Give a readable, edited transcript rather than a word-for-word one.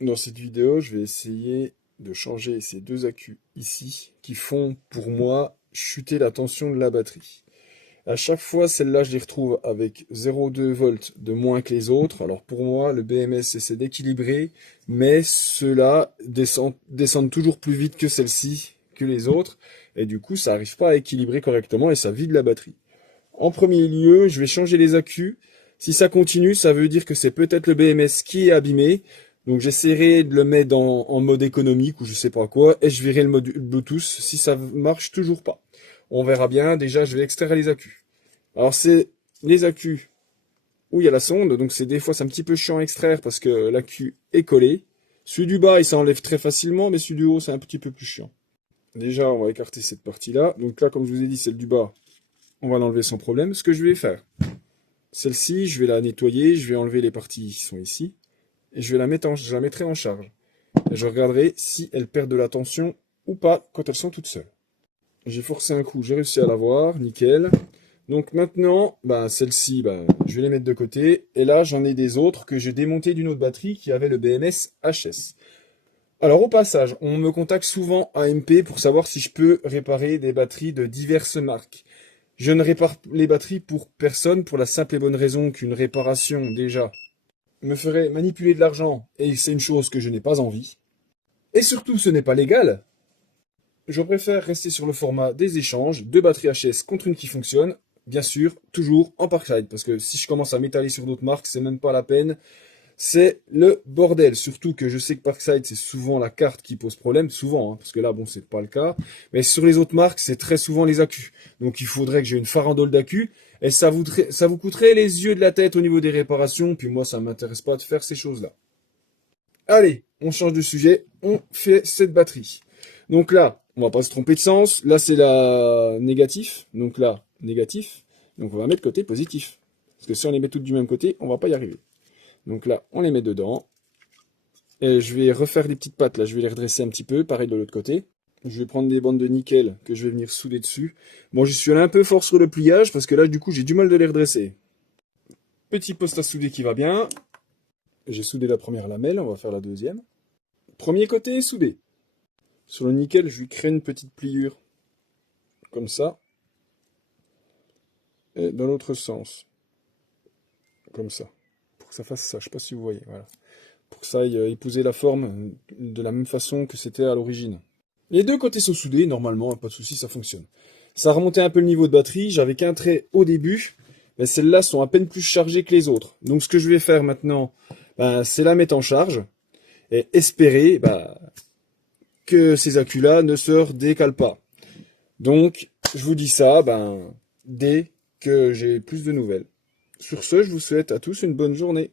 Dans cette vidéo, je vais essayer de changer ces deux accus ici qui font pour moi chuter la tension de la batterie. À chaque fois, celles-là, je les retrouve avec 0,2 volts de moins que les autres. Alors pour moi, le BMS essaie d'équilibrer, mais ceux-là descendent toujours plus vite que celles-ci, que les autres. Et du coup, ça n'arrive pas à équilibrer correctement et ça vide la batterie. En premier lieu, je vais changer les accus. Si ça continue, ça veut dire que c'est peut-être le BMS qui est abîmé. Donc j'essaierai de le mettre en mode économique ou je sais pas quoi, et je verrai le mode Bluetooth si ça marche toujours pas. On verra bien, déjà je vais extraire les accus. Alors c'est les accus où il y a la sonde, donc c'est des fois c'est un petit peu chiant à extraire parce que l'accu est collé. Celui du bas il s'enlève très facilement, mais celui du haut c'est un petit peu plus chiant. Déjà on va écarter cette partie-là. Donc là comme je vous ai dit celle du bas, on va l'enlever sans problème. Ce que je vais faire, celle-ci je vais la nettoyer, je vais enlever les parties qui sont ici. Et je la mettrai en charge. Et je regarderai si elles perdent de la tension ou pas quand elles sont toutes seules. J'ai forcé un coup, j'ai réussi à l'avoir, nickel. Donc maintenant, celle-ci, je vais les mettre de côté. Et là, j'en ai des autres que j'ai démonté d'une autre batterie qui avait le BMS HS. Alors au passage, on me contacte souvent AMP pour savoir si je peux réparer des batteries de diverses marques. Je ne répare les batteries pour personne pour la simple et bonne raison qu'une réparation, déjà, me ferait manipuler de l'argent, et c'est une chose que je n'ai pas envie. Et surtout, ce n'est pas légal. Je préfère rester sur le format des échanges, deux batteries HS contre une qui fonctionne, bien sûr, toujours en Parkside, parce que si je commence à m'étaler sur d'autres marques, c'est même pas la peine. C'est le bordel, surtout que je sais que Parkside, c'est souvent la carte qui pose problème, souvent, hein, parce que là, bon, c'est pas le cas. Mais sur les autres marques, c'est très souvent les accus. Donc il faudrait que j'ai une farandole d'accus, et ça vous coûterait les yeux de la tête au niveau des réparations, puis moi, ça m'intéresse pas de faire ces choses-là. Allez, on change de sujet, on fait cette batterie. Donc là, on va pas se tromper de sens, là c'est la négatif, donc là, négatif, donc on va mettre côté positif. Parce que si on les met toutes du même côté, on va pas y arriver. Donc là, on les met dedans. Et je vais refaire les petites pattes, là, je vais les redresser un petit peu, pareil de l'autre côté. Je vais prendre des bandes de nickel que je vais venir souder dessus. Bon, je suis allé un peu fort sur le pliage, parce que là, du coup, j'ai du mal de les redresser. Petit poste à souder qui va bien. J'ai soudé la première lamelle, on va faire la deuxième. Premier côté soudé. Sur le nickel, je lui crée une petite pliure. Comme ça. Et dans l'autre sens. Comme ça. Pour que ça fasse ça, je sais pas si vous voyez, voilà. Pour que ça aille épouser la forme de la même façon que c'était à l'origine. Les deux côtés sont soudés, normalement, pas de souci, ça fonctionne. Ça a remonté un peu le niveau de batterie, j'avais qu'un trait au début, mais celles-là sont à peine plus chargées que les autres. Donc ce que je vais faire maintenant, c'est la mettre en charge, et espérer que ces accus-là ne se redécalent pas. Donc, je vous dis ça dès que j'ai plus de nouvelles. Sur ce, je vous souhaite à tous une bonne journée.